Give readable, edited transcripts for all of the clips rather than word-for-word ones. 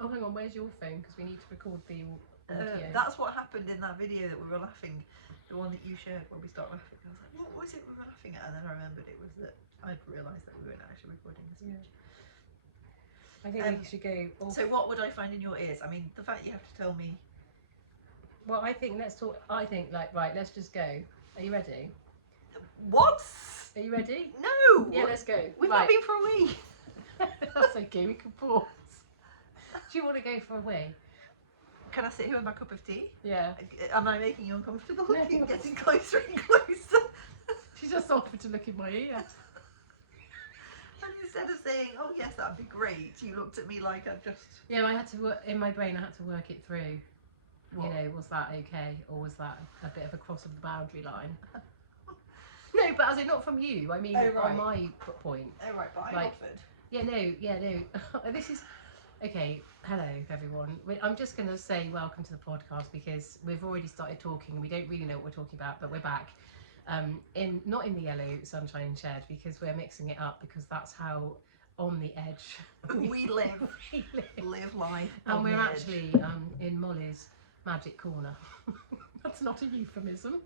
Oh, hang on, where's your phone? Because we need to record the audio. That's what happened in that video that we were laughing, the one that you shared when we started laughing. I was like, what was it we were laughing at? And then I remembered it was that I'd realised that we weren't actually recording a speech. Yeah. I think we should go off. So what would I find in your ears? I mean, the fact you have to tell me. Well, I think let's talk. I think right, let's just go. Are you ready? What? Are you ready? No. Yeah, let's go. We've not been for a wee. That's okay. We can pause. Do you want to go for a wee? Can I sit here with my cup of tea? Yeah. Am I making you uncomfortable? No. Keep getting closer and closer. She just offered to look in my ear. And instead of saying, "Oh yes, that'd be great," you looked at me like I'd just. Yeah, I had to work in my brain. I had to work it through. What? You know, was that okay, or was that a bit of a cross of the boundary line? No, but as in not from you. I mean, on my point. Oh right, but I like, offered. Yeah, no. This is okay. Hello, everyone. I'm just going to say welcome to the podcast because we've already started talking and we don't really know what we're talking about, but we're back. Not in the yellow sunshine shed because we're mixing it up because that's how on the edge we live. Live life. And we're actually in Molly's magic corner. That's not a euphemism.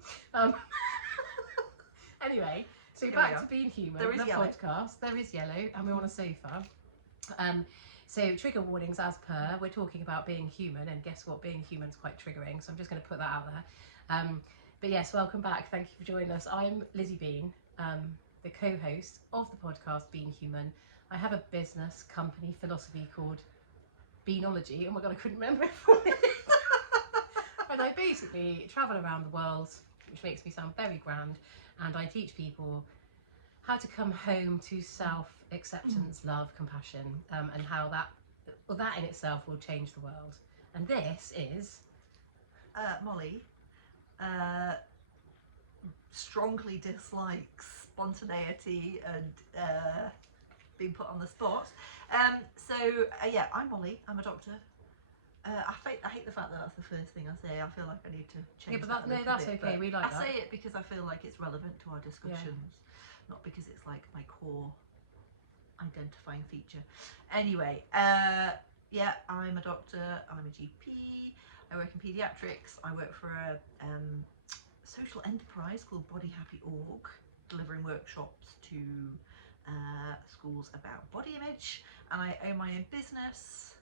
Anyway, so back to being human. There is the yellow. Podcast. There is yellow, and we're on a sofa. So trigger warnings as per. We're talking about being human, and guess what? Being human is quite triggering. So I'm just going to put that out there. But yes, welcome back. Thank you for joining us. I'm Lizzie Bean, the co-host of the podcast Being Human. I have a business company philosophy called Beanology. Oh my god, I couldn't remember it for a minute. And I basically travel around the world, which makes me sound very grand, and I teach people how to come home to self-acceptance, love, compassion, and how that in itself will change the world. And this is Molly. Strongly dislikes spontaneity and being put on the spot. Yeah, I'm Molly. I'm a doctor. I hate the fact that that's the first thing I say. I feel like I need to change. Yeah, but that's bit, okay. We like that. I say it because I feel like it's relevant to our discussions, not because it's like my core identifying feature. Anyway, yeah, I'm a doctor. I'm a GP. I work in paediatrics. I work for a social enterprise called Body Happy Org, delivering workshops to schools about body image, and I own my own business.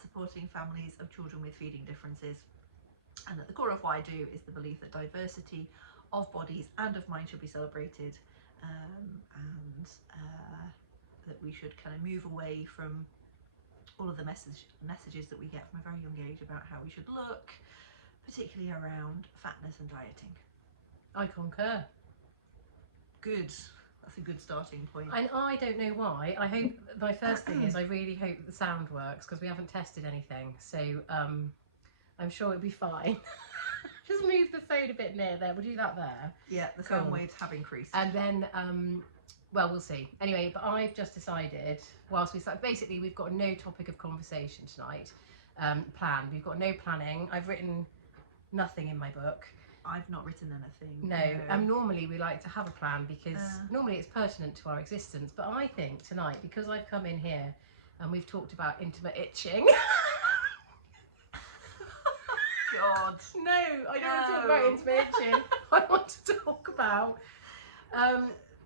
Supporting families of children with feeding differences, and at the core of what I do is the belief that diversity of bodies and of mind should be celebrated, and that we should kind of move away from all of the messages that we get from a very young age about how we should look, particularly around fatness and dieting. I concur. Good. That's a good starting point. And I don't know why. I hope my first thing is I really hope that the sound works because we haven't tested anything. So I'm sure it'll be fine. Just move the phone a bit near there. We'll do that there. Yeah, the sound waves have increased. And then, well, we'll see. Anyway, but I've just decided, whilst we start, basically we've got no topic of conversation tonight planned. We've got no planning. I've written nothing in my book. I've not written anything. No, and normally we like to have a plan because normally it's pertinent to our existence. But I think tonight, because I've come in here and we've talked about intimate itching. God. No, I don't want to talk about intimate itching. I want to talk about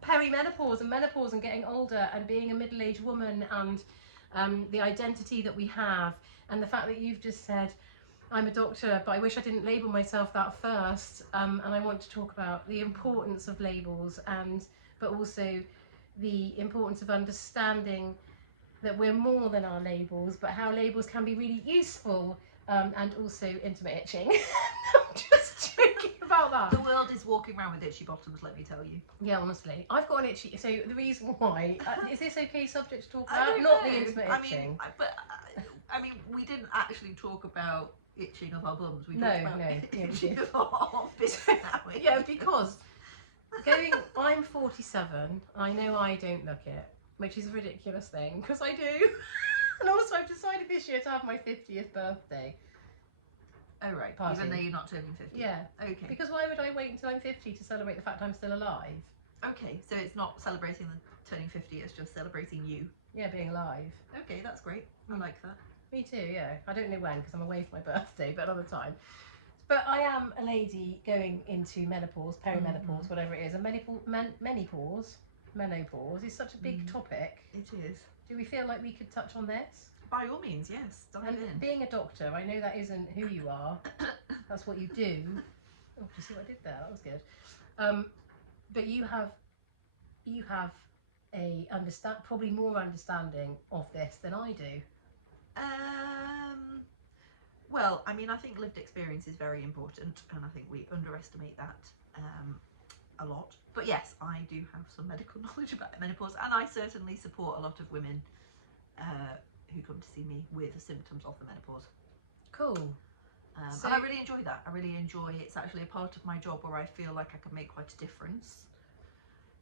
perimenopause and menopause and getting older and being a middle-aged woman and the identity that we have and the fact that you've just said, I'm a doctor, but I wish I didn't label myself that first. And I want to talk about the importance of labels but also the importance of understanding that we're more than our labels, but how labels can be really useful and also intimate itching. I'm just joking about that. The world is walking around with itchy bottoms, let me tell you. Yeah, honestly. I've got an itchy, so the reason why, is this okay subject to talk about? Not the intimate itching. I mean, we didn't actually talk about itching of our bums. We No, talked about no. itching of our bits. Yeah, because I'm 47, I know I don't look it, which is a ridiculous thing, because I do. And also I've decided this year to have my 50th birthday. Oh right, party. Even though you're not turning 50? Yeah. Okay. Because why would I wait until I'm 50 to celebrate the fact I'm still alive? Okay, so it's not celebrating the turning 50 is just celebrating you. Yeah, being alive. Okay, that's great. I like that. Me too, yeah. I don't know when because I'm away for my birthday, but another time. But I am a lady going into menopause, perimenopause, whatever it is. And menopause is such a big topic. It is. Do we feel like we could touch on this? By all means, yes. Dive And in. being a doctor, I know that isn't who you are. That's what you do. Oh, do you see what I did there? That was good. But you have a probably more understanding of this than I do. Well, I mean, I think lived experience is very important, and I think we underestimate that a lot. But yes, I do have some medical knowledge about menopause, and I certainly support a lot of women who come to see me with the symptoms of the menopause. Cool. And I really enjoy that. I really enjoy it's actually a part of my job where I feel like I can make quite a difference.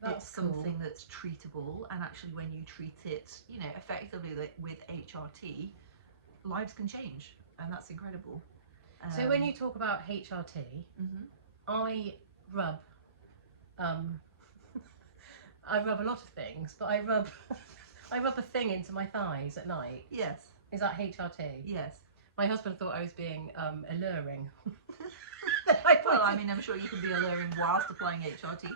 It's something that's treatable, and actually when you treat it, you know, effectively with HRT, lives can change, and that's incredible. So when you talk about HRT, I rub I rub a lot of things, but I rub a thing into my thighs at night. Yes. Is that HRT? Yes. My husband thought I was being alluring. Well, I mean, I'm sure you can be alluring whilst applying HRT.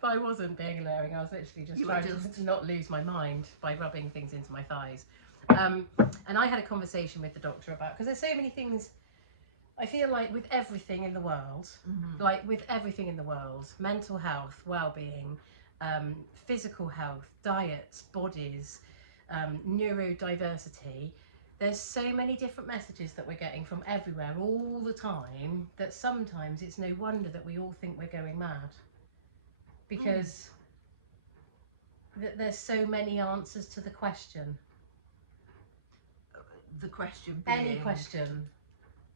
But I wasn't being alluring. I was literally just trying to not lose my mind by rubbing things into my thighs. And I had a conversation with the doctor about, because there's so many things, I feel like with everything in the world, mental health, well-being, physical health, diets, bodies, neurodiversity, there's so many different messages that we're getting from everywhere all the time that sometimes it's no wonder that we all think we're going mad. Because there's so many answers to the question. The question being... Any question.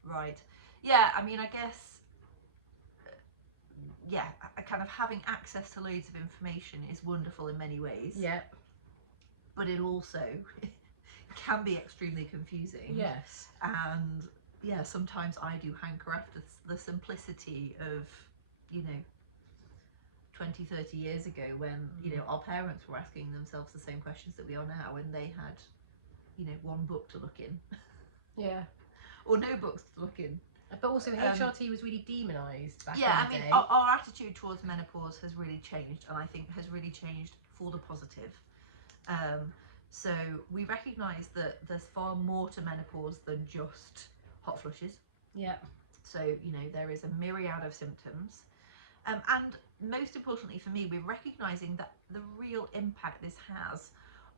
Right. Yeah, I mean, I guess, kind of having access to loads of information is wonderful in many ways. Yeah. But it also can be extremely confusing. Yes. And yeah, sometimes I do hanker after the simplicity of, you know, 20, 30 years ago when, you know, our parents were asking themselves the same questions that we are now, and they had, you know, one book to look in. Yeah. Or no books to look in. But also HRT was really demonised back in the day. Our attitude towards menopause has really changed, and I think has really changed for the positive. So we recognise that there's far more to menopause than just hot flushes. Yeah. So, you know, there is a myriad of symptoms. And most importantly for me, we're recognising that the real impact this has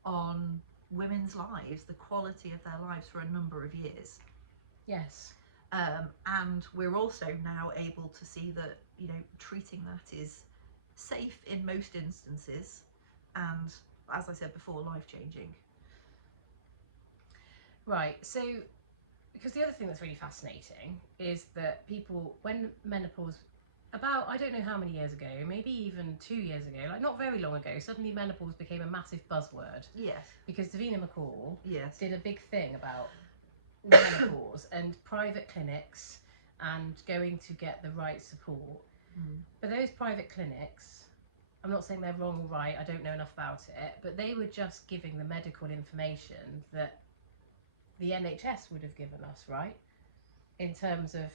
on women's lives, the quality of their lives for a number of years. Yes. And we're also now able to see that, you know, treating that is safe in most instances, and as I said before, life-changing. Right, so because the other thing that's really fascinating is that people, when menopause, about, I don't know how many years ago, maybe even 2 years ago, like not very long ago, suddenly menopause became a massive buzzword. Yes. Because Davina McCall Yes. did a big thing about menopause and private clinics and going to get the right support. But those private clinics, I'm not saying they're wrong or right, I don't know enough about it, but they were just giving the medical information that the NHS would have given us, right? In terms of,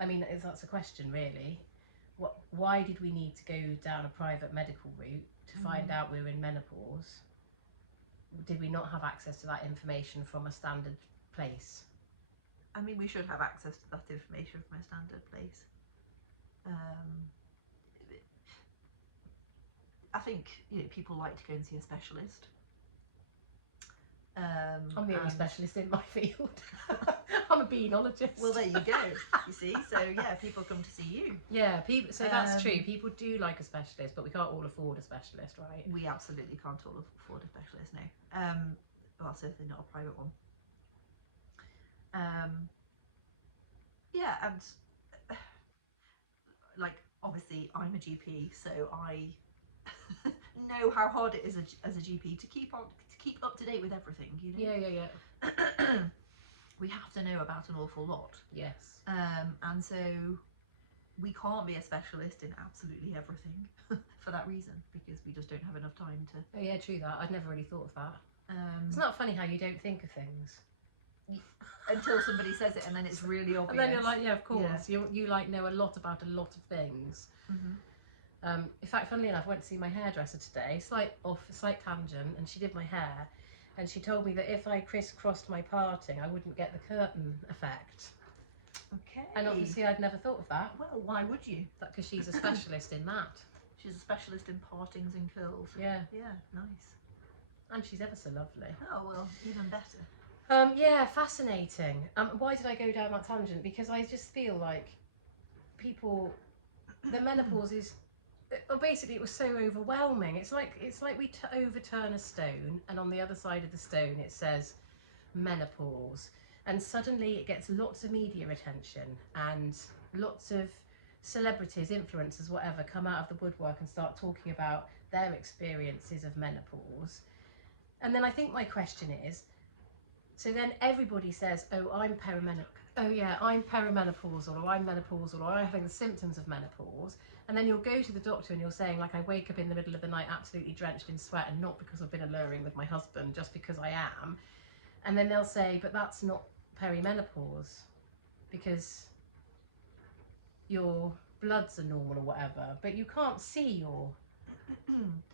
I mean, that's a question really. Why did we need to go down a private medical route to find out we were in menopause? Did we not have access to that information from a standard place? I mean, we should have access to that information from a standard place. I think, you know, people like to go and see a specialist. I'm the only specialist in my field. I'm a beanologist. Well, there you go. You see, so yeah, people come to see you. Yeah, people. So that's true. People do like a specialist, but we can't all afford a specialist, right? We absolutely can't all afford a specialist, no. Well, certainly not a private one. Yeah, and like obviously I'm a GP, so I know how hard it is as a GP to keep up to date with everything, you know. Yeah. We have to know about an awful lot. Yes. And so we can't be a specialist in absolutely everything for that reason, because we just don't have enough time to. Oh yeah, true that. I'd never really thought of that. Um, It's not funny how you don't think of things. until somebody says it, and then it's really obvious. And then you're like, yeah, of course. You like know a lot about a lot of things. In fact, funnily enough, I went to see my hairdresser today. Slight tangent, and she did my hair, and she told me that if I crisscrossed my parting, I wouldn't get the curtain effect. Okay. And obviously, I'd never thought of that. Well, why would you? Because she's a specialist in that. She's a specialist in partings and curls. Yeah. Yeah, nice. And she's ever so lovely. Oh, well, even better. Yeah, fascinating. Why did I go down that tangent? Because I just feel like people, the menopause is, basically it was so overwhelming. It's like we overturn a stone, and on the other side of the stone it says menopause, and suddenly it gets lots of media attention, and lots of celebrities, influencers, whatever, come out of the woodwork and start talking about their experiences of menopause. And then I think my question is, so then everybody says, oh, I'm perimenopausal, or I'm menopausal, or I'm having the symptoms of menopause. And then you'll go to the doctor and you're saying, like, I wake up in the middle of the night absolutely drenched in sweat, and not because I've been alluring with my husband, just because I am. And then they'll say, but that's not perimenopause, because your bloods are normal or whatever. But you can't see your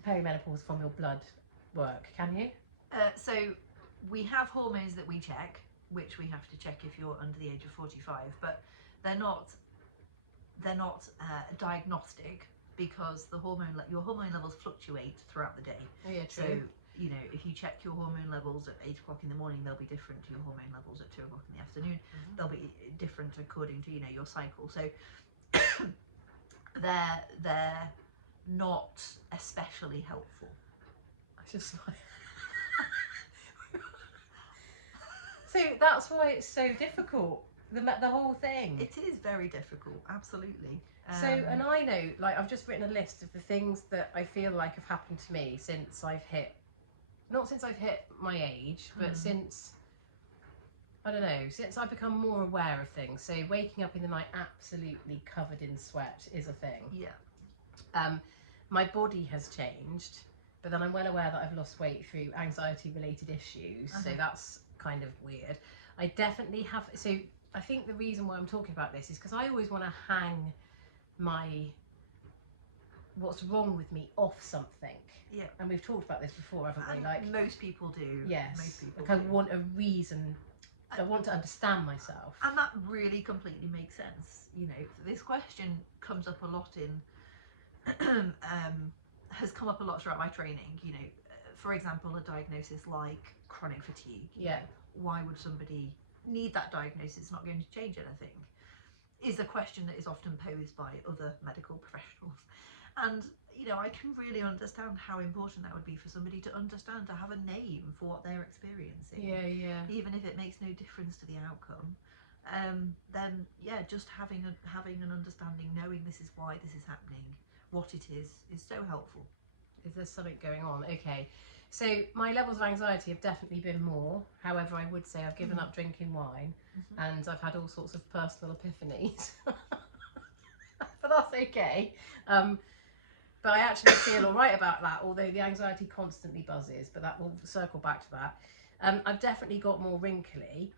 perimenopause from your blood work, can you? So we have hormones that we check, which we have to check if you're under the age of 45, but they're not diagnostic, because your hormone levels fluctuate throughout the day. Oh yeah, So, true. you know, if you check your hormone levels at 8 o'clock in the morning, they'll be different to your hormone levels at 2 o'clock in the afternoon. They'll be different according to, you know, your cycle. So they're not especially helpful. I just like so that's why it's so difficult, the whole thing. It is very difficult, absolutely. So, and I know, like, I've just written a list of the things that I feel like have happened to me since I've hit my age, but since I've become more aware of things. So waking up in the night absolutely covered in sweat is a thing. Yeah. My body has changed, but then I'm well aware that I've lost weight through anxiety related issues. So that's kind of weird. I definitely have, so I think the reason why I'm talking about this is because I always want to hang what's wrong with me off something. Yeah. And we've talked about this before, haven't we? And Like, most people do. yes. Most people like, I do. want a reason. I want to understand myself. And that really completely makes sense. You know, this question comes up a lot has come up a lot throughout my training. You know, for example, a diagnosis like chronic fatigue. Yeah. Why would somebody need that diagnosis? It's not going to change anything, is a question that is often posed by other medical professionals. And, you know, I can really understand how important that would be for somebody to understand, to have a name for what they're experiencing. Yeah. Even if it makes no difference to the outcome. Then, yeah, just having an understanding, knowing this is why this is happening, what it is so helpful. Is there something going on? Okay. So my levels of anxiety have definitely been more. However, I would say I've given up drinking wine, and I've had all sorts of personal epiphanies. But that's okay. But I actually feel all right about that, although the anxiety constantly buzzes, but that will circle back to that. I've definitely got more wrinkly,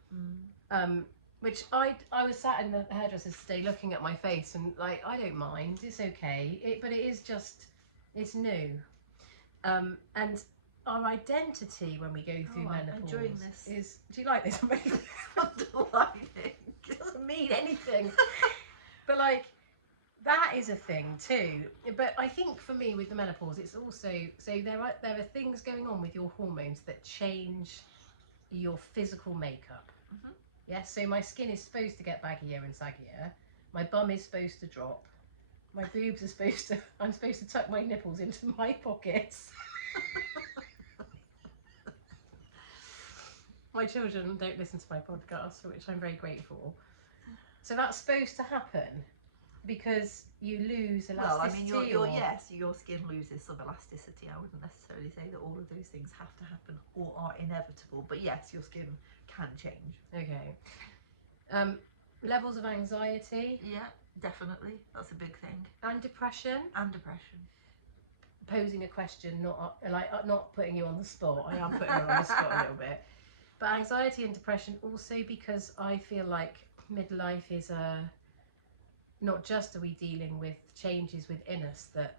which I was sat in the hairdresser's today looking at my face, and like, I don't mind, it's okay. But it is just, it's new. And our identity when we go through menopause enjoying this. is, do you like this? Underlining. It doesn't mean anything. But like, that is a thing too. But I think for me with the menopause, it's also, so there are things going on with your hormones that change your physical makeup. Yes, so my skin is supposed to get baggier and saggier. My bum is supposed to drop. My boobs are I'm supposed to tuck my nipples into my pockets. My children don't listen to my podcast, for which I'm very grateful. So that's supposed to happen because you lose elasticity. Well, I mean, your skin loses some elasticity. I wouldn't necessarily say that all of those things have to happen or are inevitable, but yes, your skin can change. Okay. Levels of anxiety. Yeah. Definitely, that's a big thing. And depression. And depression. Posing a question, not putting you on the spot. I am putting you on the spot a little bit. But anxiety and depression also, because I feel like midlife is not just are we dealing with changes within us that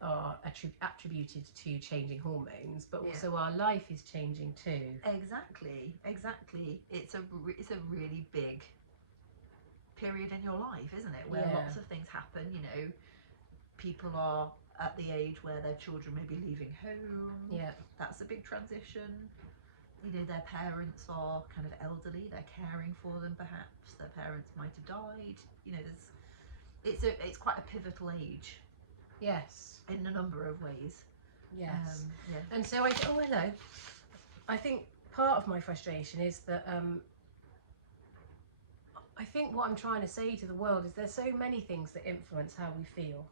are attributed to changing hormones, but also our life is changing too. Exactly. It's a really big period in your life, isn't it? Where lots of things happen. You know, people are at the age where their children may be leaving home. Yeah. That's a big transition. You know, their parents are kind of elderly, they're caring for them perhaps, their parents might have died. You know, it's quite a pivotal age. Yes. In a number of ways. Yes. Yeah. And so hello. I think part of my frustration is that I think what I'm trying to say to the world is there's so many things that influence how we feel.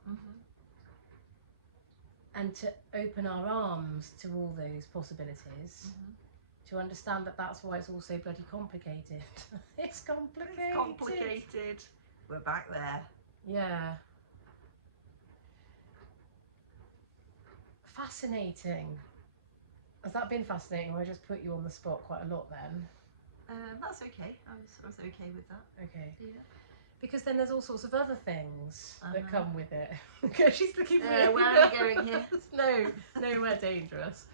And to open our arms to all those possibilities, to understand that that's why it's all so bloody complicated. It's complicated. We're back there. Yeah. Fascinating. Has that been fascinating, or I just put you on the spot quite a lot then? That's okay. I was okay with that. Okay. Yeah. Because then there's all sorts of other things that come with it. She's looking for me. Where are we going here? No, nowhere dangerous.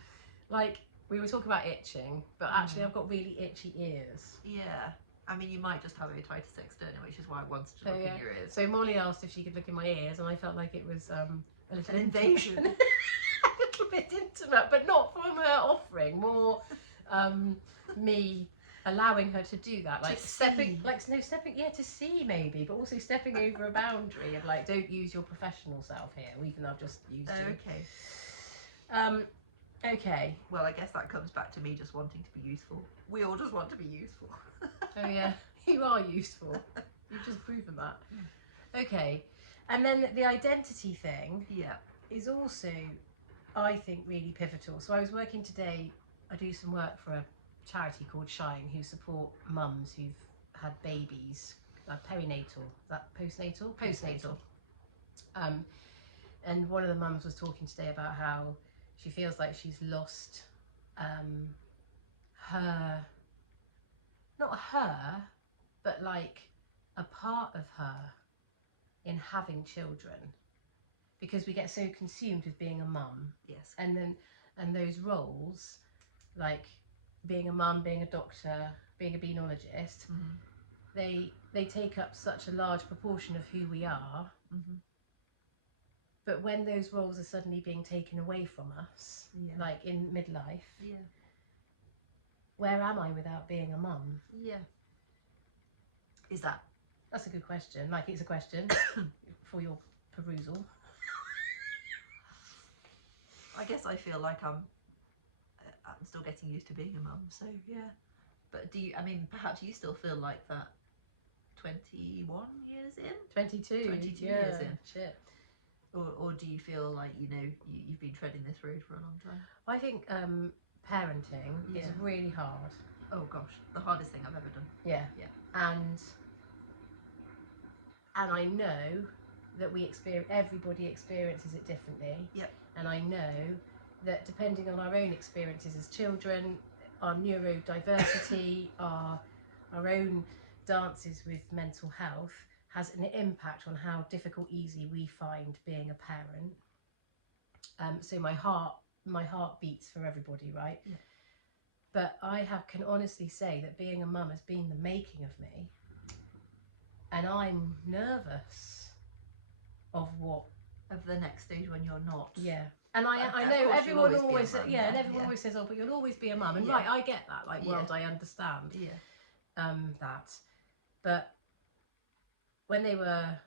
Like, we were talking about itching, but actually I've got really itchy ears. Yeah. I mean, you might just have otitis externa, which is why I wanted to look in your ears. So Molly asked if she could look in my ears, and I felt like it was a little an invasion. A little bit intimate, but not from her offering, more me allowing her to do that, like stepping to see maybe, but also stepping over a boundary of like, don't use your professional self here, even though I've just used you. Okay. Well, I guess that comes back to me just wanting to be useful. We all just want to be useful. Oh yeah, you are useful. You've just proven that. Okay, and then the identity thing is also, I think, really pivotal. So I was working today, I do some work for a charity called Shine, who support mums who've had babies, perinatal, is that postnatal? Postnatal. And one of the mums was talking today about how she feels like she's lost not her, but like a part of her in having children, because we get so consumed with being a mum. Yes. And those roles, like being a mum, being a doctor, being a beanologist, they take up such a large proportion of who we are. But when those roles are suddenly being taken away from us, like in midlife, where am I without being a mum? Yeah. That's a good question. Like, it's a question for your perusal. I guess I feel like I'm still getting used to being a mum, so yeah. But perhaps you still feel like that 21 years in? 22. 22 years in. Shit. Or do you feel like, you know, you've been treading this road for a long time? I think parenting is really hard. Oh gosh, the hardest thing I've ever done. Yeah. And I know that everybody experiences it differently. And I know that depending on our own experiences as children, our neurodiversity, our own dances with mental health, has an impact on how difficult, easy we find being a parent. So my heart beats for everybody, right? But I can honestly say that being a mum has been the making of me, and I'm nervous of the next stage when you're not. And I know everyone always says, oh, but you'll always be a mum, and right, I get that, like, world, I understand that, but when they were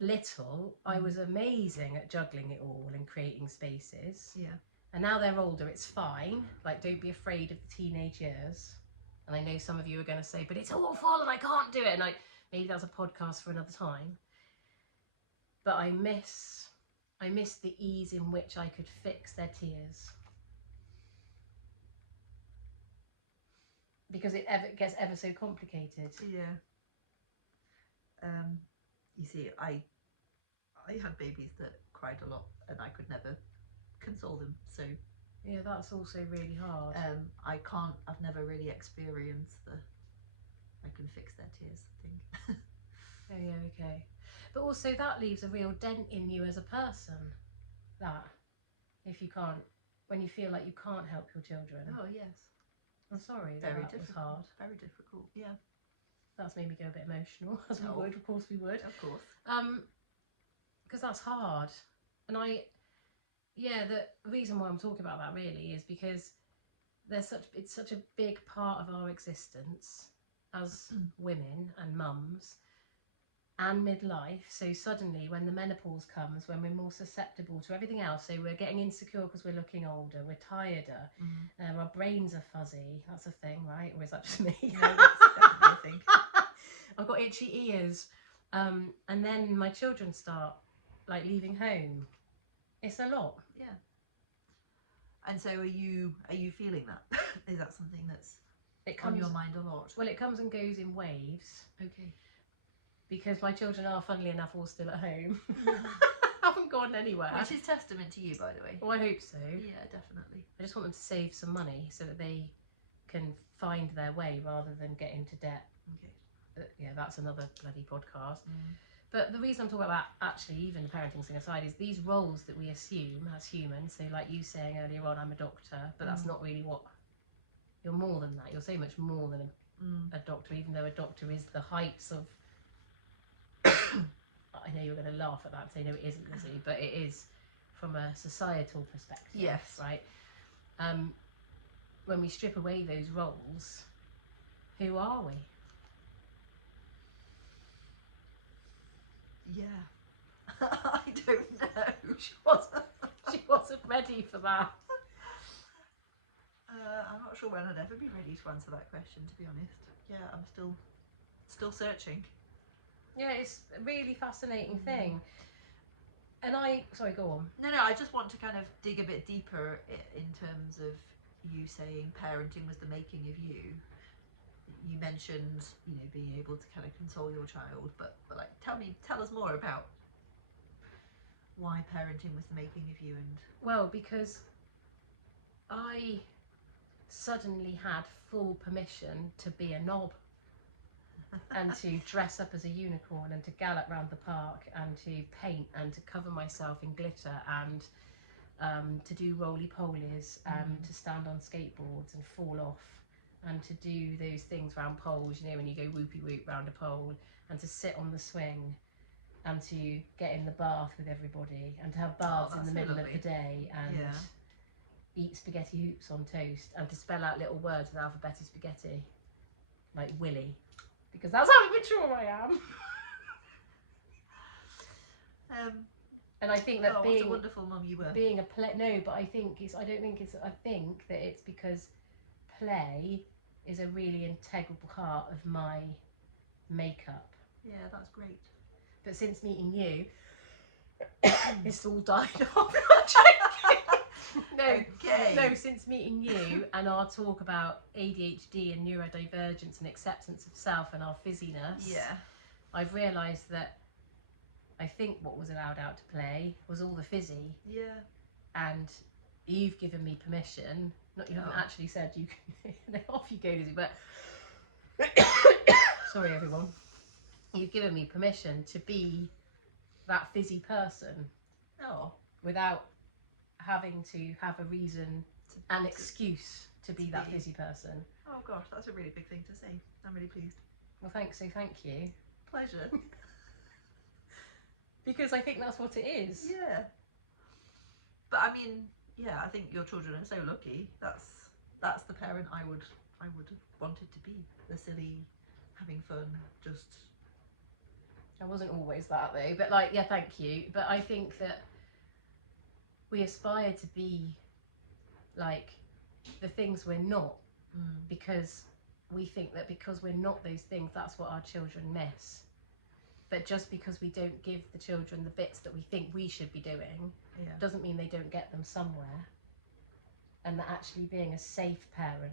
little, I was amazing at juggling it all and creating spaces. And now they're older, it's fine. Like, don't be afraid of the teenage years. And I know some of you are going to say, but it's awful and I can't do it. And maybe that's a podcast for another time. But I miss the ease in which I could fix their tears. Because it gets ever so complicated. you see, I had babies that cried a lot, and I could never console them. So Yeah, that's also really hard. I've never really experienced the I can fix their tears thing. Oh yeah, okay. But also that leaves a real dent in you as a person. That if you can't, when you feel like you can't help your children. Oh yes. I'm sorry that Very that was difficult. hard. Very difficult. Yeah. That's made me go a bit emotional, as we Oh. would, of course we would. Of course. Because that's hard. And the reason why I'm talking about that really is because it's such a big part of our existence as women and mums and midlife. So suddenly when the menopause comes, when we're more susceptible to everything else, so we're getting insecure because we're looking older, we're tireder, our brains are fuzzy. That's a thing, right? Or is that just me? No, that's definitely a thing. I've got itchy ears, and then my children start like leaving home. It's a lot. Yeah. And so are you feeling that? Is that something that's on your mind a lot? Well, it comes and goes in waves. Okay. Because my children are, funnily enough, all still at home. Haven't gone anywhere. Which is testament to you, by the way. Well, I hope so. Yeah, definitely. I just want them to save some money so that they can find their way rather than get into debt. Okay. Yeah, that's another bloody podcast. But the reason I'm talking about that, actually, even the parenting thing aside, is these roles that we assume as humans. So like you saying earlier on, I'm a doctor, but that's not really what... You're more than that. You're so much more than a doctor, even though a doctor is the heights of... I know you're going to laugh at that and say, no, it isn't, Lizzie, but it is from a societal perspective. Yes. Right? When we strip away those roles, who are we? Yeah. I don't know. She wasn't ready for that. I'm not sure when I'd ever be ready to answer that question, to be honest. Yeah, I'm still searching. Yeah, it's a really fascinating thing. And sorry, go on. No, I just want to kind of dig a bit deeper in terms of you saying parenting was the making of you. You mentioned, being able to kind of console your child, but like, tell us more about why parenting was the making of you. And well, because I suddenly had full permission to be a knob and to dress up as a unicorn and to gallop round the park and to paint and to cover myself in glitter and to do roly-polies and to stand on skateboards and fall off and to do those things round poles, when you go whoopie-whoop round a pole, and to sit on the swing and to get in the bath with everybody and to have baths in the middle of the day and eat spaghetti hoops on toast and to spell out little words with alphabetic spaghetti, like Willy, because that's how mature I am. And I think that what a wonderful mum you were. Being I think that it's because play is a really integral part of my makeup. Yeah, that's great. But since meeting you, it's all died off. No, since meeting you and our talk about ADHD and neurodivergence and acceptance of self and our fizziness, I've realised that I think what was allowed out to play was all the fizzy. Yeah. And you've given me permission. You haven't actually said you can... Off you go, Lizzie, but... Sorry, everyone. You've given me permission to be that fizzy person. Oh. Without having to have a reason, an excuse to be that fizzy person. Oh gosh, that's a really big thing to say. I'm really pleased. Well, thanks, so thank you. Pleasure. Because I think that's what it is. Yeah. But I mean, I think your children are so lucky. That's the parent I would have wanted to be. The silly, having fun, just... I wasn't always that though, but thank you. But I think that we aspire to be like the things we're not, because we think that because we're not those things, that's what our children miss. But just because we don't give the children the bits that we think we should be doing, doesn't mean they don't get them somewhere. And that actually being a safe parent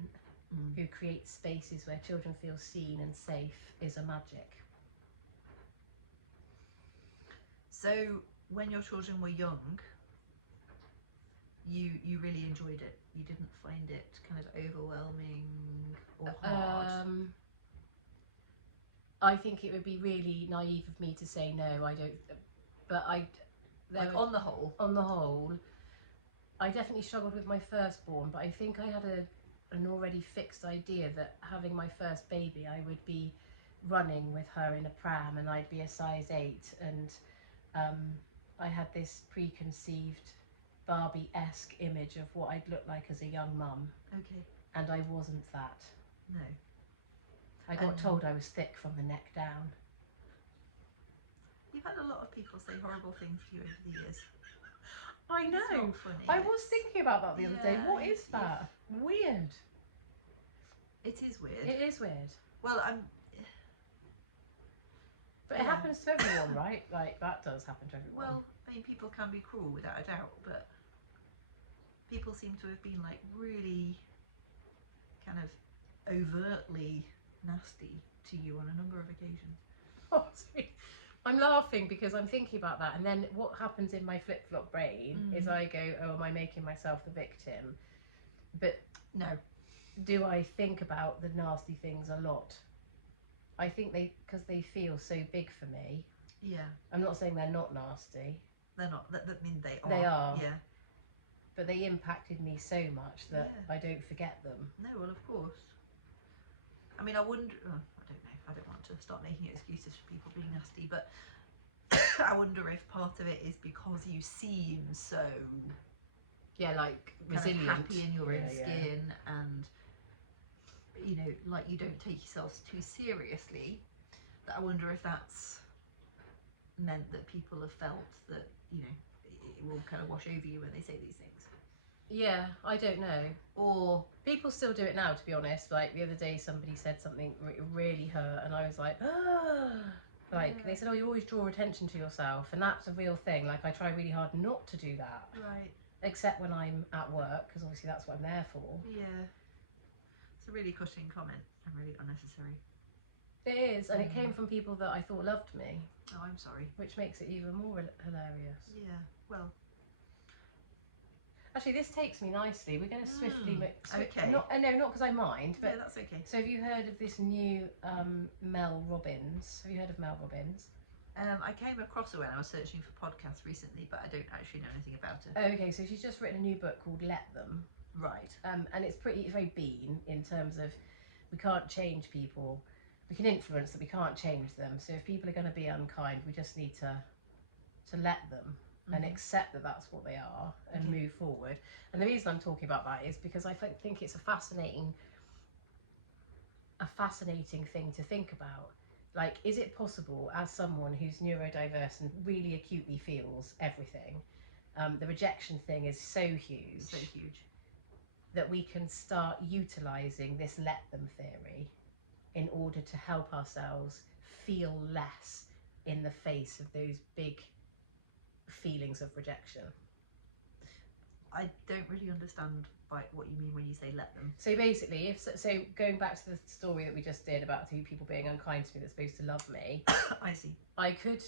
who creates spaces where children feel seen and safe is a magic. So when your children were young, you really enjoyed it. You didn't find it kind of overwhelming or hard. I think it would be really naive of me to say no. I don't. But On the whole. On the whole, I definitely struggled with my firstborn. But I think I had an already fixed idea that having my first baby, I would be running with her in a pram, and I'd be a size 8, and I had this preconceived Barbie-esque image of what I'd look like as a young mum. Okay. And I wasn't that. No. I got told I was thick from the neck down. You've had a lot of people say horrible things to you over the years. I know. It's not funny. I was thinking about that the other day. What is that? Weird. It is weird. It is weird. Well, But it happens to everyone, right? Like, that does happen to everyone. Well, I mean, people can be cruel without a doubt, but people seem to have been like really kind of overtly nasty to you on a number of occasions. Oh, sorry. I'm laughing because I'm thinking about that, and then what happens in my flip-flop brain is I go, oh, am I making myself the victim? But no. Do I think about the nasty things a lot? I think because they feel so big for me. Yeah. I'm not saying they're not nasty. They're not. I mean, they are. They are. Yeah. But they impacted me so much that I don't forget them. No, well, of course. I mean, I wonder. I don't know. I don't want to start making excuses for people being nasty, but I wonder if part of it is because you seem so. Yeah, like resilient, happy in your own skin, and you know, like you don't take yourself too seriously. That I wonder if that's meant that people have felt that, you know, it will kind of wash over you when they say these things. Yeah, I don't know. Or people still do it now, to be honest. Like the other day, somebody said something really hurt, and I was like, ah. Like they said, oh, you always draw attention to yourself, and that's a real thing. Like I try really hard not to do that. Right. Except when I'm at work, because obviously that's what I'm there for. Yeah. It's a really cutting comment and really unnecessary. It is, and it came from people that I thought loved me. Oh, I'm sorry. Which makes it even more hilarious. Yeah, well. Actually, this takes me nicely. We're going to swiftly... Okay. No, not because I mind, but... No, that's okay. So have you heard of this new Mel Robbins? Have you heard of Mel Robbins? I came across her when I was searching for podcasts recently, but I don't actually know anything about her. Oh, okay, so she's just written a new book called Let Them. Right. And it's very bean in terms of we can't change people. We can influence them, we can't change them. So if people are going to be unkind, we just need to let them and accept that that's what they are and move forward. And the reason I'm talking about that is because I think it's a fascinating thing to think about. Like, is it possible, as someone who's neurodiverse and really acutely feels everything, the rejection thing is so huge, that we can start utilising this let them theory in order to help ourselves feel less in the face of those big feelings of rejection. I don't really understand what you mean when you say let them. So basically, so going back to the story that we just did about 2 people being unkind to me that's supposed to love me. I see. I could,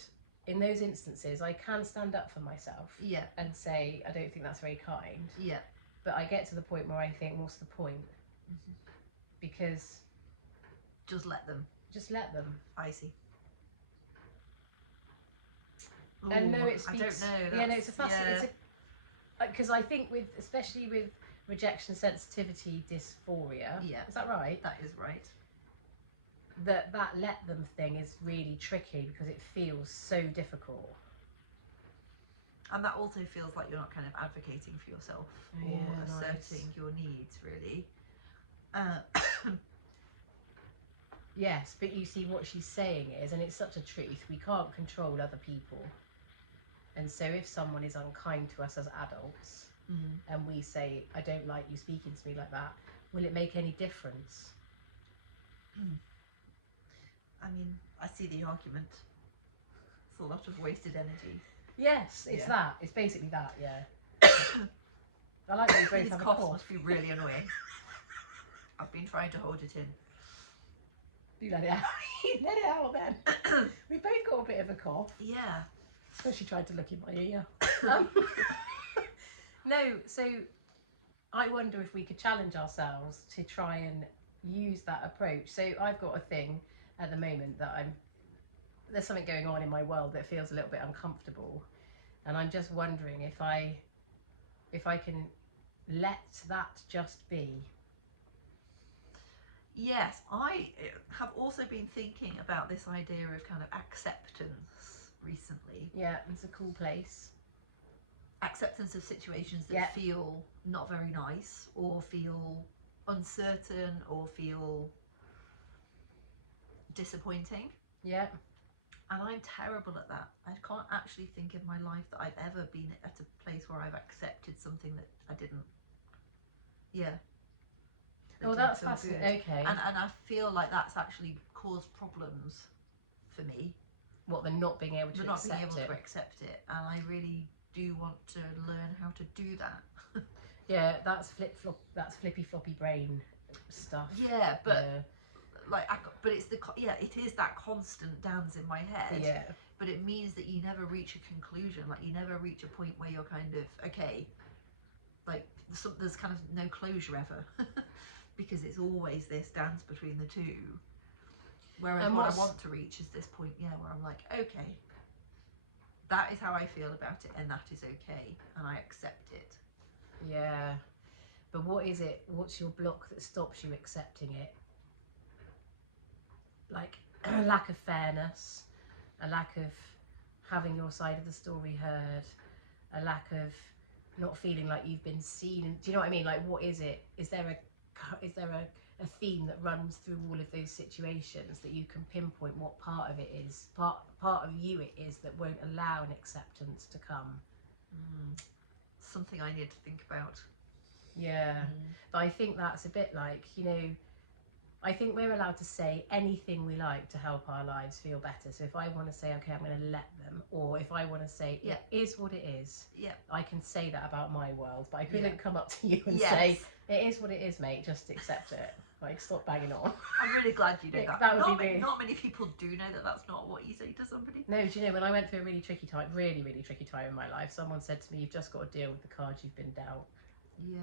in those instances, I can stand up for myself. Yeah. And say, I don't think that's very kind. Yeah. But I get to the point where I think, what's the point? Because... Just let them. Just let them. I see. And no, it I speaks... don't know. Yeah, no, it's a fascinating... Because I think especially with rejection sensitivity dysphoria... Yeah. Is that right? That is right. That let them thing is really tricky because it feels so difficult. And that also feels like you're not kind of advocating for yourself or asserting your needs, really. Yes, but you see what she's saying is, and it's such a truth, we can't control other people. And so if someone is unkind to us as adults, and we say, I don't like you speaking to me like that, will it make any difference? I mean, I see the argument. It's a lot of wasted energy. Yes, it's that. It's basically that, yeah. I like that you both have a cough. Must be really annoying. I've been trying to hold it in. You let it out. Let it out then. We've both got a bit of a cough. Yeah. So she tried to look in my ear. No, so I wonder if we could challenge ourselves to try and use that approach. So I've got a thing at the moment that there's something going on in my world that feels a little bit uncomfortable, and I'm just wondering if I can let that just be. Yes, I have also been thinking about this idea of kind of acceptance recently. Yeah, it's a cool place. Acceptance of situations that feel not very nice, or feel uncertain, or feel disappointing. Yeah. And I'm terrible at that. I can't actually think of my life that I've ever been at a place where I've accepted something that I didn't. Yeah. Oh, that's fascinating. Okay. And I feel like that's actually caused problems for me. What, the not being able to accept it? Not being able to accept it. And I really do want to learn how to do that. Yeah, that's flippy floppy brain stuff. Yeah, but it is that constant dance in my head. Yeah. But it means that you never reach a conclusion. Like, you never reach a point where you're kind of okay. Like, there's kind of no closure ever, because it's always this dance between the two. Whereas what I want to reach is this point, where I'm like, okay, that is how I feel about it, and that is okay, and I accept it. Yeah, but what is it? What's your block that stops you accepting it? Like a lack of fairness, a lack of having your side of the story heard, a lack of not feeling like you've been seen. Do you know what I mean? Like, what is it? Is there a theme that runs through all of those situations that you can pinpoint what part of it is, part of you it is, that won't allow an acceptance to come? Something I need to think about. Yeah. But I think that's a bit like, I think we're allowed to say anything we like to help our lives feel better. So if I want to say, okay, I'm going to let them, or if I want to say, it is what it is, I can say that about my world, but I couldn't come up to you and say, it is what it is, mate, just accept it. Like, stop banging on. I'm really glad you know that. That would be not many people do know that that's not what you say to somebody. No, do you know, when I went through a really tricky time in my life, someone said to me, you've just got to deal with the cards you've been dealt. Yeah.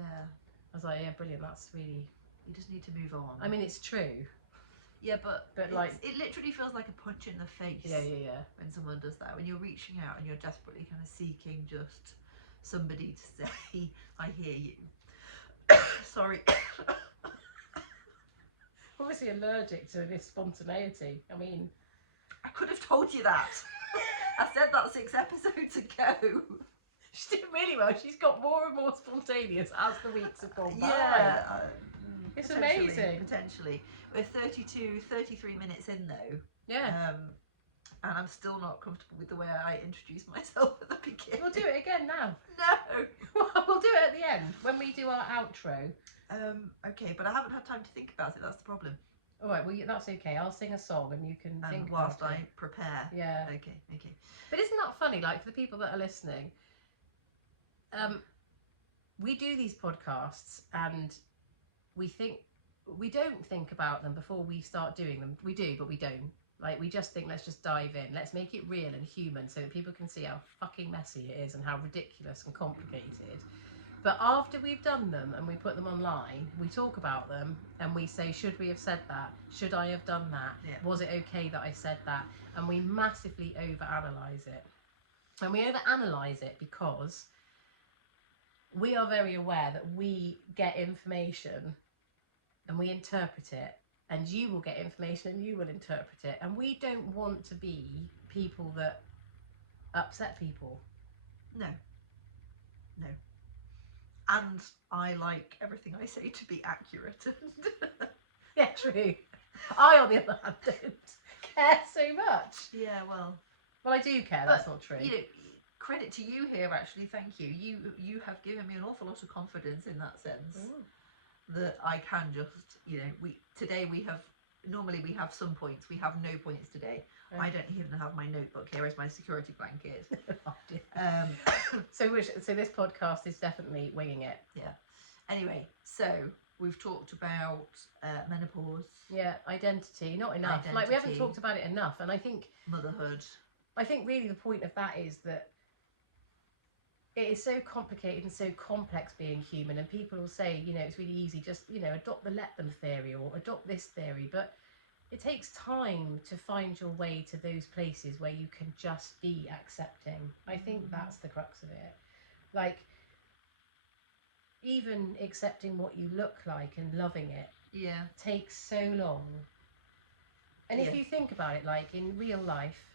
I was like, yeah, brilliant, that's really... You just need to move on. I mean, it's true. Yeah, but like, it literally feels like a punch in the face. Yeah. When someone does that, when you're reaching out and you're desperately kind of seeking just somebody to say, I hear you. Sorry. Obviously allergic to this spontaneity. I mean, I could have told you that. I said that 6 episodes ago. She's doing really well. She's got more and more spontaneous as the weeks have gone by. Yeah. It's amazing. Potentially. We're 33 minutes in though. Yeah. And I'm still not comfortable with the way I introduced myself at the beginning. We'll do it again now. No. We'll do it at the end when we do our outro. Okay, but I haven't had time to think about it. That's the problem. All right, well, that's okay. I'll sing a song and you can think whilst about I it. prepare. Yeah. Okay. But isn't that funny? Like, for the people that are listening, we do these podcasts and we don't think about them before we start doing them. We do, but we don't. Like, we just think, let's just dive in. Let's make it real and human so that people can see how fucking messy it is and how ridiculous and complicated. But after we've done them and we put them online, we talk about them and we say, should we have said that? Should I have done that? Yeah. Was it okay that I said that? And we massively overanalyze it. And we overanalyze it because we are very aware that we get information and we interpret it, and you will get information and you will interpret it, and we don't want to be people that upset people. No. And I like everything I say to be accurate. Yeah, true. I, on the other hand, don't care so much. Yeah, well, I do care. That's not true. Credit to you here, actually. Thank you. You have given me an awful lot of confidence in that sense. Ooh. That I can just, normally we have some points. We have no points today. I don't even have my notebook. Here is my security blanket. So this podcast is definitely winging it. Yeah. Anyway, so we've talked about menopause. Yeah, identity. Not enough. Like, we haven't talked about it enough, and I think motherhood. I think really the point of that is that it is so complicated and so complex being human, and people will say, you know, it's really easy, just, you know, adopt the let them theory or adopt this theory, but it takes time to find your way to those places where you can just be accepting. I think that's the crux of it. Like, even accepting what you look like and loving it takes so long. And if you think about it, like in real life,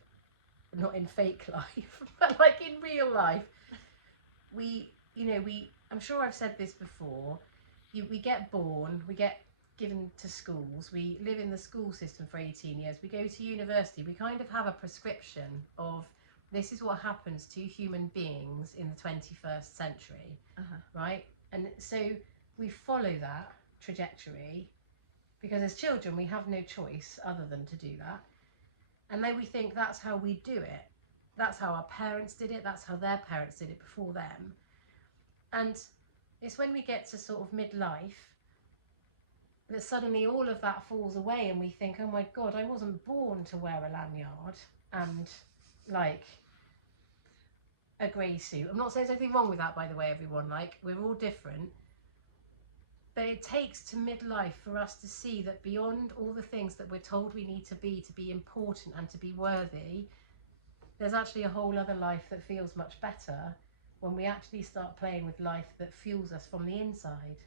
not in fake life, but like in real life, I'm sure I've said this before, we get born, we get given to schools, we live in the school system for 18 years, we go to university, we kind of have a prescription of this is what happens to human beings in the 21st century, right? And so we follow that trajectory because as children we have no choice other than to do that. And then we think that's how we do it. That's how our parents did it. That's how their parents did it before them. And it's when we get to sort of midlife that suddenly all of that falls away and we think, oh my God, I wasn't born to wear a lanyard and like a grey suit. I'm not saying there's anything wrong with that, by the way, everyone. Like, we're all different. But it takes to midlife for us to see that beyond all the things that we're told we need to be important and to be worthy, there's actually a whole other life that feels much better when we actually start playing with life that fuels us from the inside.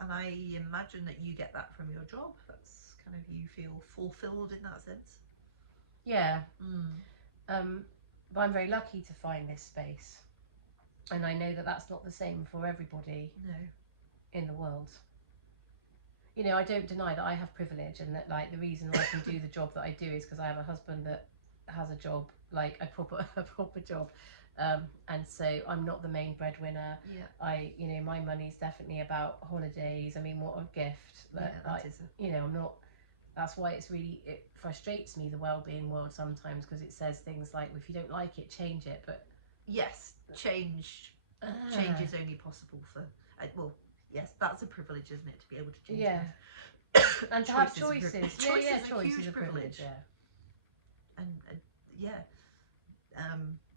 And I imagine that you get that from your job. That's kind of, you feel fulfilled in that sense. Yeah. But I'm very lucky to find this space. And I know that that's not the same for everybody in the world. You know, I don't deny that I have privilege and that, like, the reason I can do the job that I do is because I have a husband that has a job, like a proper job. And so I'm not the main breadwinner. You know, my money's definitely about holidays. I mean, what a gift. You know, I'm not, that's why it frustrates me, the well-being world sometimes, because it says things like, well, if you don't like it, change it. But yes, change is only possible for, well, yes, that's a privilege, isn't it, to be able to change things. And to have choices. Choice is a huge privilege. And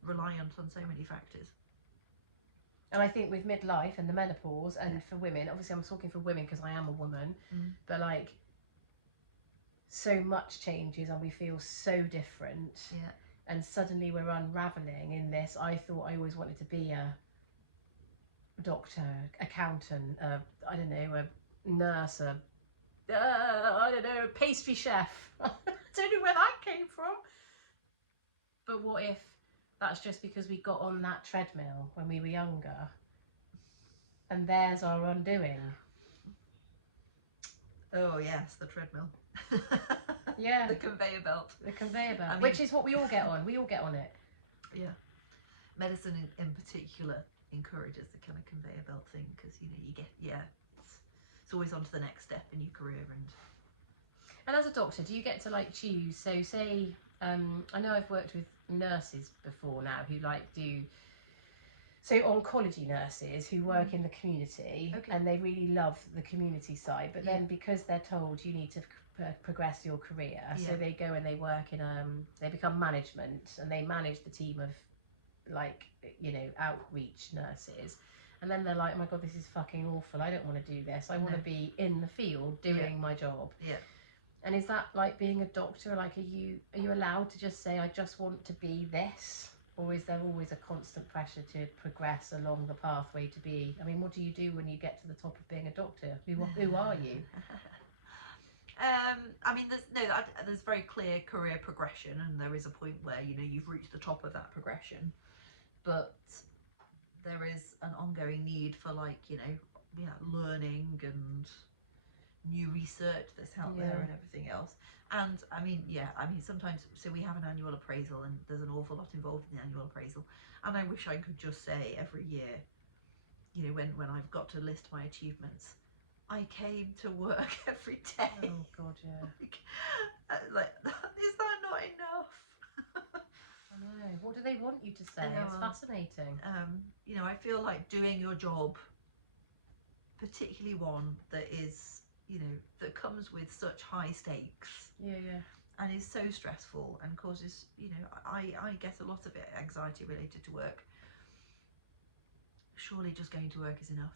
reliant on so many factors. And I think with midlife and the menopause, and for women, obviously I'm talking for women because I am a woman, but like, so much changes and we feel so different. And suddenly we're unraveling in this. I thought I always wanted to be a doctor, accountant, I don't know, a nurse, I don't know, a pastry chef. I don't know where that came from. But what if that's just because we got on that treadmill when we were younger and there's our undoing? Oh yes, the treadmill. Yeah. The conveyor belt. The conveyor belt, I mean, which is what we all get on. We all get on it. Yeah. Medicine in particular encourages the kind of conveyor belt thing because, you know, you get, it's always on to the next step in your career. And as a doctor, do you get to like choose? So say, I know I've worked with nurses before now who like do, so oncology nurses who work in the community and they really love the community side, but then because they're told you need to progress your career, so they go and they work in they become management and they manage the team of like, you know, outreach nurses, and then they're like, oh my God, this is fucking awful, I don't want to do this, I want to be in the field doing my job. And is that like being a doctor? Like, are you allowed to just say, I just want to be this? Or is there always a constant pressure to progress along the pathway to be? I mean, what do you do when you get to the top of being a doctor? Who are you? I mean, there's very clear career progression, and there is a point where, you know, you've reached the top of that progression, but there is an ongoing need for, like, you know, learning and new research that's out there and everything else. And I mean, sometimes, so we have an annual appraisal and there's an awful lot involved in the annual appraisal, and I wish I could just say every year, you know, when I've got to list my achievements, I came to work every day. Oh God, yeah. Like, is that not enough? I know. What do they want you to say? It's fascinating. You know, I feel like doing your job, particularly one that is, you know, that comes with such high stakes. and is so stressful and causes, you know, I get a lot of it anxiety related to work. Surely just going to work is enough.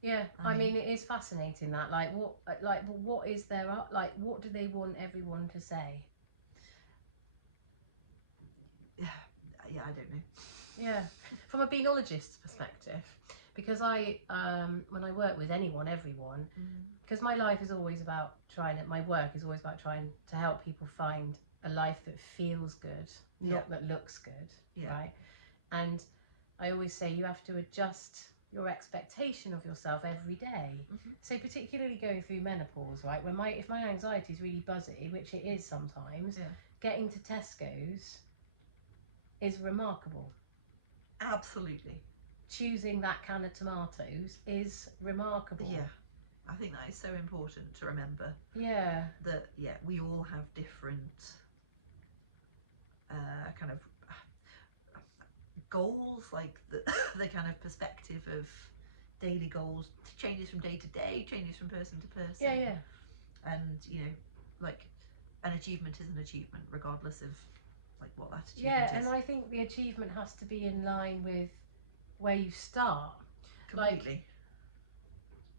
Yeah, I mean, it is fascinating that, what is there, what do they want everyone to say? Yeah, I don't know. Yeah, from a benologist's perspective, because when I work with anyone, everyone, because my life is always about my work is always about trying to help people find a life that feels good, not that looks good, right? And I always say you have to adjust your expectation of yourself every day. So particularly going through menopause, right? If my anxiety is really buzzy, which it is sometimes, getting to Tesco's is remarkable. Absolutely. Choosing that can of tomatoes is remarkable. Yeah, I think that is so important to remember. Yeah. That we all have different kind of goals, like the kind of perspective of daily goals changes from day to day, changes from person to person. Yeah. And you know, like an achievement is an achievement regardless of like what that achievement is. Yeah, and I think the achievement has to be in line with where you start. Completely. Like,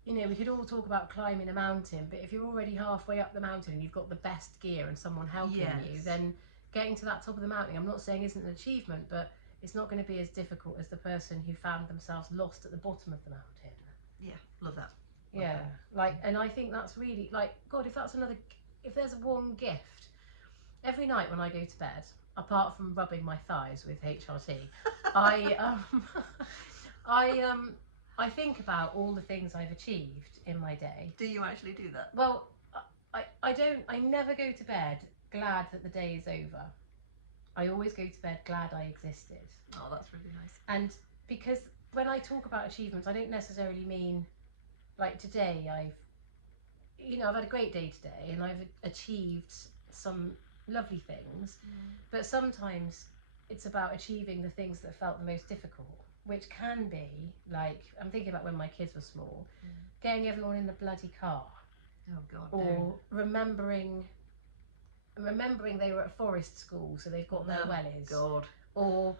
you know, we could all talk about climbing a mountain, but if you're already halfway up the mountain and you've got the best gear and someone helping you, then getting to that top of the mountain, I'm not saying isn't an achievement, but it's not going to be as difficult as the person who found themselves lost at the bottom of the mountain. Yeah, love that. Yeah, like, and I think that's really, like, God, if there's one gift, every night when I go to bed, apart from rubbing my thighs with HRT, I think about all the things I've achieved in my day. Do you actually do that? Well, I never go to bed glad that the day is over. I always go to bed glad I existed. Oh, that's really nice. And because when I talk about achievements, I don't necessarily mean, like today, I've had a great day today and I've achieved some lovely things, but sometimes it's about achieving the things that felt the most difficult, which can be, like, I'm thinking about when my kids were small, getting everyone in the bloody car. Oh God. Or remembering they were at forest school, so they've got their wellies. God. Or,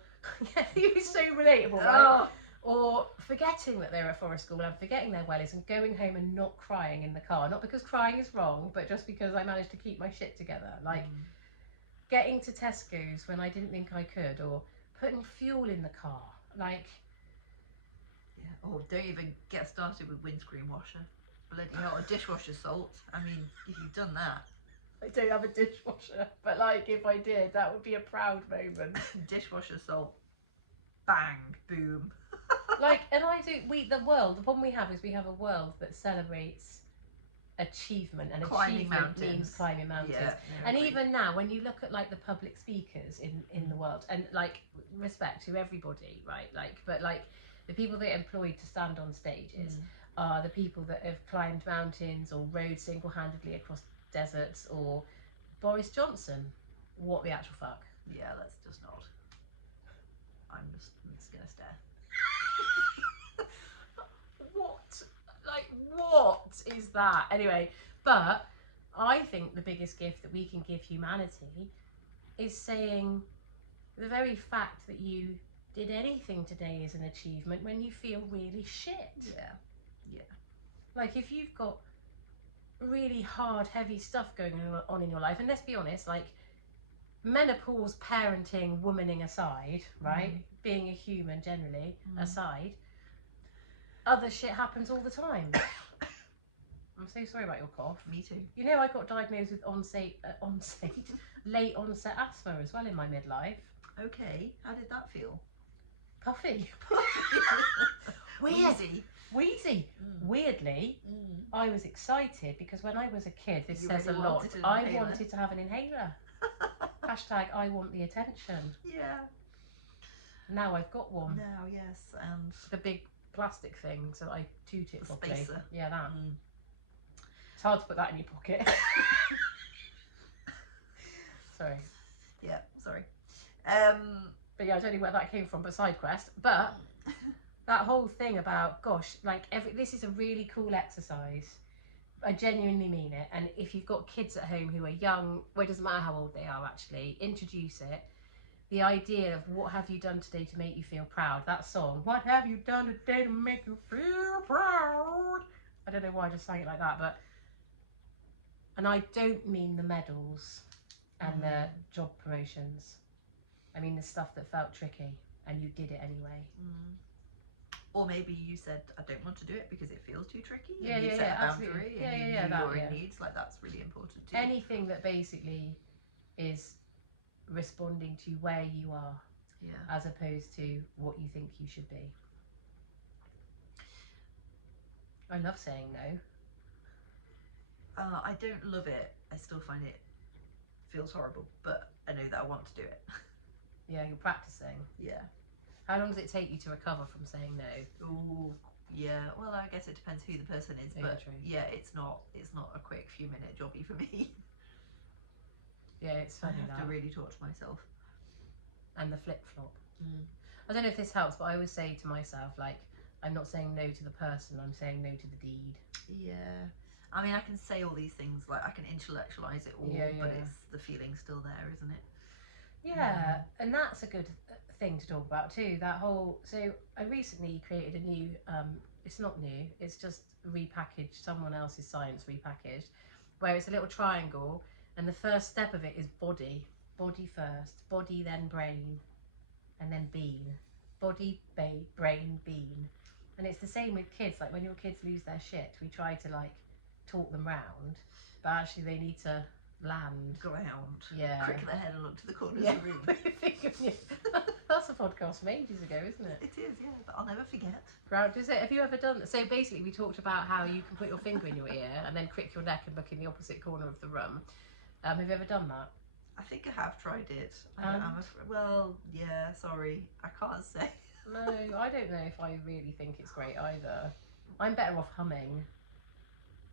yeah, it was so relatable, right? Oh. Or forgetting that they were at forest school and forgetting their wellies and going home and not crying in the car. Not because crying is wrong, but just because I managed to keep my shit together. Like, getting to Tesco's when I didn't think I could, or putting fuel in the car. Like... Yeah. Oh, don't even get started with windscreen washer. Bloody hell, a dishwasher salt. I mean, if you've done that. I don't have a dishwasher, but like if I did, that would be a proud moment. Dishwasher salt. Bang, boom. Like, and the problem we have is we have a world that celebrates achievement, and climbing achievement mountains. Means climbing mountains. Yeah, and even now, when you look at like the public speakers in the world, and like respect to everybody, right? Like, but like the people that are employed to stand on stages are the people that have climbed mountains or rode single-handedly across deserts, or Boris Johnson. What the actual fuck? Yeah, let's just not. I'm just gonna stare. What is that? Anyway, but I think the biggest gift that we can give humanity is saying the very fact that you did anything today is an achievement when you feel really shit. Yeah. Like, if you've got really hard, heavy stuff going on in your life, and let's be honest, like, menopause, parenting, womaning aside, right? Being a human generally aside, other shit happens all the time. I'm so sorry about your cough. Me too. You know, I got diagnosed with late onset asthma as well in my midlife. Okay, how did that feel? Puffy. Wheezy. Weirdly, I was excited because when I was a kid, this says really a lot. wanted an I inhaler. wanted to have an inhaler. Hashtag I want the attention. Yeah. Now I've got one. Now, yes, and The big plastic thing so I toot it the properly. spacer. Yeah, that. It's hard to put that in your pocket. Sorry. Yeah, sorry. But yeah, I don't know where that came from, but side quest. But that whole thing about, gosh, like this is a really cool exercise. I genuinely mean it. And if you've got kids at home who are young, well, it doesn't matter how old they are actually, introduce it. The idea of what have you done today to make you feel proud? That song, what have you done today to make you feel proud? I don't know why I just sang it like that, but, and I don't mean the medals and the job promotions. I mean the stuff that felt tricky and you did it anyway. Or maybe you said, I don't want to do it because it feels too tricky. Yeah, and you yeah, set yeah, a absolutely. boundary Yeah, and yeah, you yeah, knew that, your yeah. needs. Like, that's really important too. Anything that basically is responding to where you are, Yeah. as opposed to what you think you should be. I love saying no. I don't love it. I still find it feels horrible, but I know that I want to do it. Yeah, you're practicing. Yeah. How long does it take you to recover from saying no? Ooh, yeah. Well, I guess it depends who the person is, but true. yeah, it's not a quick few minute jobby for me. Yeah, it's I funny have to really talk to myself. And the flip flop. I don't know if this helps, but I always say to myself, like, I'm not saying no to the person, I'm saying no to the deed. Yeah. I mean, I can say all these things, like I can intellectualize it all, but it's the feeling still there, isn't it? Yeah, and that's a good thing to talk about too. That whole, so I recently created a new, it's not new, it's just repackaged, someone else's science repackaged, where it's a little triangle, and the first step of it is body first, body then brain, and then bean, body, brain, bean. And it's the same with kids. Like when your kids lose their shit, we try to like talk them round, but actually they need to land. Ground. Yeah. Crick their head and look to the corners Yeah. of the room. That's a podcast from ages ago, isn't it? It is, yeah, but I'll never forget. Ground, is it? Have you ever done that? So basically we talked about how you can put your finger in your ear and then crick your neck and look in the opposite corner of the room. Have you ever done that? I think I have tried it. Well, yeah, sorry. I can't say. No, I don't know if I really think it's great either. I'm better off humming.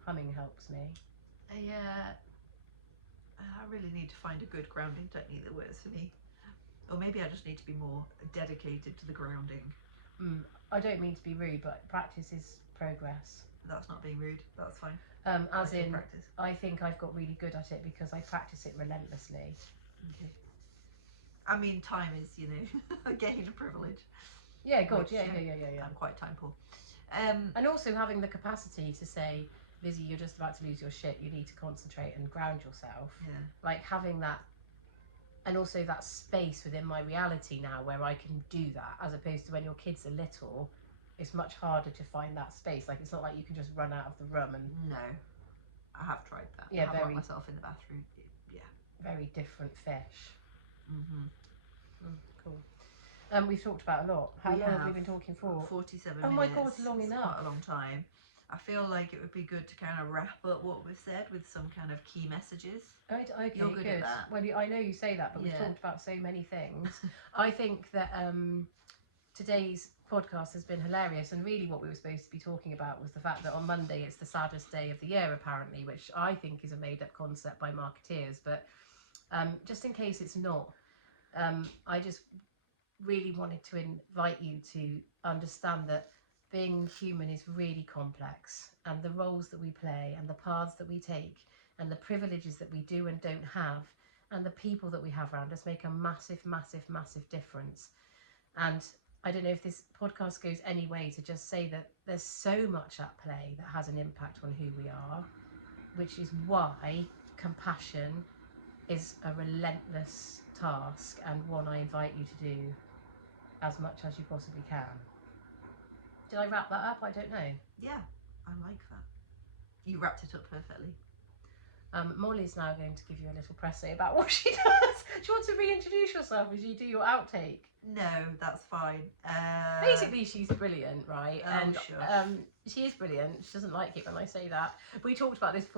Humming helps me. Yeah. I really need to find a good grounding technique that works for me. Or maybe I just need to be more dedicated to the grounding. I don't mean to be rude, but practice is progress. That's not being rude. That's fine. As in, practice. I think I've got really good at it because I practice it relentlessly. Okay. I mean, time is, a gain, a privilege. Yeah, good. Which, Yeah. I'm quite time poor. And also having the capacity to say, Lizzie, you're just about to lose your shit. You need to concentrate and ground yourself. Yeah. Like having that, and also that space within my reality now where I can do that, as opposed to when your kids are little, it's much harder to find that space. Like it's not like you can just run out of the room and. No, I have tried that. Yeah, I have locked myself in the bathroom. Yeah. Very different fish. Cool. We've talked about a lot. How long have we been talking for? 47 minutes. Oh my God, long enough. Quite a long time. I feel like it would be good to kind of wrap up what we've said with some kind of key messages. Okay, You're good at that. Well, I know you say that, but we've talked about so many things. I think that today's podcast has been hilarious, and really what we were supposed to be talking about was the fact that on Monday it's the saddest day of the year, apparently, which I think is a made-up concept by marketeers, but just in case it's not, I just really wanted to invite you to understand that being human is really complex, and the roles that we play and the paths that we take and the privileges that we do and don't have and the people that we have around us make a massive, massive, massive difference. And I don't know if this podcast goes any way to just say that there's so much at play that has an impact on who we are, which is why compassion is a relentless task and one I invite you to do as much as you possibly can. Did I wrap that up? I don't know. Yeah, I like that. You wrapped it up perfectly. Molly's now going to give you a little pressay about what she does. Do you want to reintroduce yourself as you do your outtake? No, that's fine. Basically, she's brilliant, right? Oh, and sure. she is brilliant. She doesn't like it when I say that. We talked about this before.